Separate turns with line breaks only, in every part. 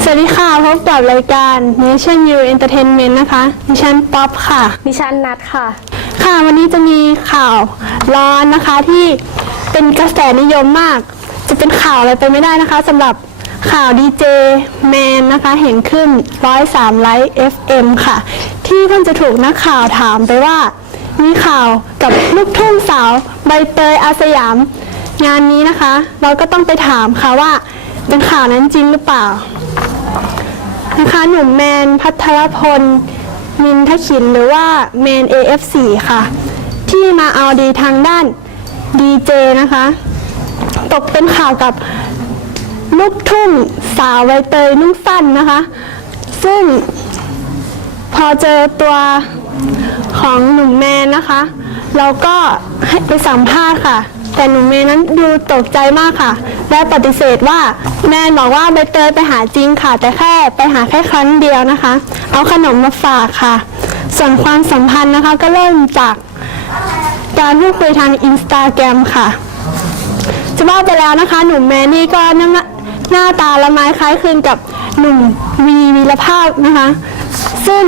สวัสดีค่ะ พบกับรายการ Nation You Entertainment นะคะ ดิฉันป๊อปค่ะ
ดิฉันนัดค่ะ
ค่ะ วันนี้จะมีข่าวร้อนนะคะที่เป็นกระแสนิยมมาก จะเป็นข่าวอะไรไปไม่ได้นะคะสำหรับข่าวดีเจแมนนะคะเห็นขึ้น103ไลท์ FM ค่ะ ที่เพิ่งจะถูกนักข่าวถามไปว่า มีข่าวกับลูกทุ่งสาวใบเตยอาสยาม งานนี้นะคะ เราก็ต้องไปถามค่ะว่าเป็นข่าวนั้นจริงหรือเปล่า นะคะหนุ่มแมนพัทรพล มินทขินหรือว่าแมน AF4 ค่ะ ที่มาเอาดีทางด้านดีเจนะคะ ตกเป็นข่าวกับลูกทุ่งสาวใบเตยนุ่งสั้นนะคะ ซึ่งพอเจอตัวของหนุ่มแมนนะคะ เราก็ให้ไปสัมภาษณ์ค่ะ แต่หนุ่มแมนนั้นดูตกใจมากค่ะ และปฏิเสธว่าแมนบอกว่าใบเตยไปหาจริงค่ะ แต่แค่ไปหาแค่ครั้งเดียวนะคะ เอาขนมมาฝากค่ะ ส่วนความสัมพันธ์นะคะก็เริ่มจากการพูดคุยทางอินสตาแกรมค่ะจะว่าไปแล้วนะคะ หนุ่มแมนนี่ก็น้าหน้าตาละไม้คล้ายคลึงกับหนุ่มวีวีรภาพนะคะ ซึ่ง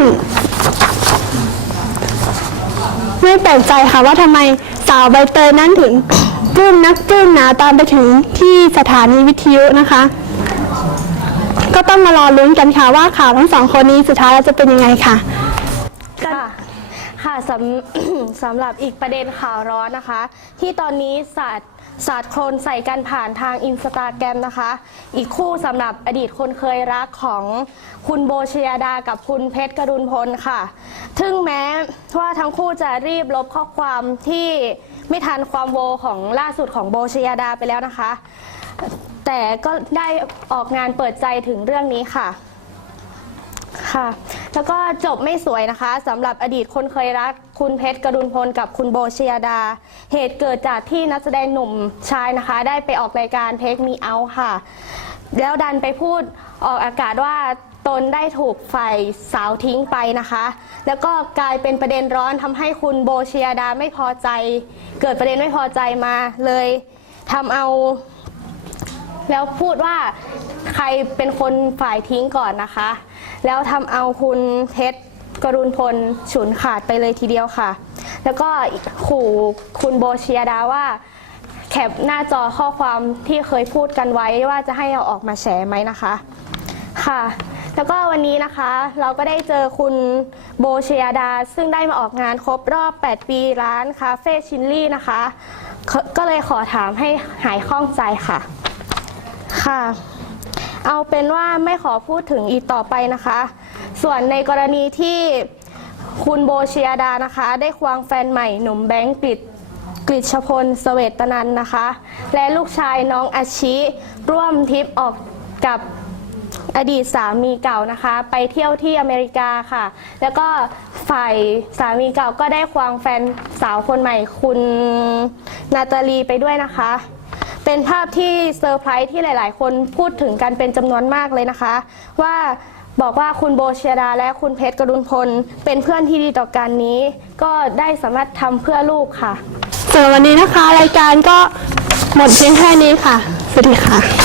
ไม่แปลกใจค่ะว่าทำไมสาวใบเตยนั้นถึง ปลื้มนักปลื้มหนาตามไปถึงที่สถานีวิทยุนะคะ ก็ต้องมารอลุ้นกันค่ะว่าข่าวทั้งสองคนนี้สุดท้ายเราจะเป็นยังไงค่ะ
ค่ะสำ สำหรับอีกประเด็นข่าวร้อนนะคะ ที่ตอนนี้สาดสาดโคลนใส่กันผ่านทางอินสตาแกรมนะคะ อีกคู่สำหรับอดีตคนเคยรักของคุณโบชยาดากับคุณเพชรกรุณพลค่ะถึงแม้ว่าทั้งคู่จะรีบลบข้อความที่ไม่ทันความโวของล่าสุดของโบชยาดาไปแล้วนะคะ แต่ก็ได้ออกงานเปิดใจถึงเรื่องนี้ค่ะ ค่ะ แล้วก็จบไม่สวยนะคะสำหรับอดีตคนเคยรัก คุณเพชรกรุณพลกับคุณโบชียดา เหตุเกิดจากที่นักแสดงหนุ่มชายนะคะ ได้ไปออกรายการเทคมีเอาค่ะ แล้วดันไปพูดออกอากาศว่าตนได้ถูกฝ่ายสาวทิ้งไปนะคะ แล้วก็กลายเป็นประเด็นร้อนทำให้คุณโบชียดาไม่พอใจ เกิดประเด็นไม่พอใจมาเลยทำเอา แล้วพูดว่าใครเป็นคนฝ่ายทิ้งก่อนนะคะ แล้วทำเอาคุณเพชรกรุณพลฉุนขาดไปเลยทีเดียวค่ะ แล้วก็ขู่คุณโบเชียดาว่าแคปหน้าจอข้อความที่เคยพูดกันไว้ว่าจะให้เอาออกมาแฉไหมนะคะ ค่ะ แล้วก็วันนี้นะคะเราก็ได้เจอคุณโบเชียดา ซึ่งได้มาออกงานครบรอบ 8 ปีร้านคาเฟ่ชินลี่นะคะ ก็ก็เลยขอถามให้หายข้องใจค่ะ ค่ะ เอาเป็นว่าไม่ขอพูดถึงอีกต่อไปนะคะ ส่วนในกรณีที่คุณโบเชียดานะคะ ได้ควงแฟนใหม่หนุ่มแบงค์กฤษกฤษพลสเวตนันนะคะ และลูกชายน้องอาชิ ร่วมทริปออกกับอดีตสามีเก่านะคะ ไปเที่ยวที่อเมริกาค่ะ แล้วก็ฝ่ายสามีเก่าก็ได้ควงแฟนสาวคนใหม่คุณนาตาลีไปด้วยนะคะ เป็นภาพที่เซอร์ไพรส์ที่หลาย ๆ คนพูดถึงกันเป็นจำนวนมากเลยนะคะ ว่าบอกว่าคุณโบเชียดาและคุณเพชรกรุณพล เป็นเพื่อนที่ดีต่อกันนี้ ก็ได้สามารถทำเพื่อลูกค่ะ
ส่วนวันนี้นะคะ รายการก็หมดเพียงแค่นี้ค่ะ สวัสดีค่ะ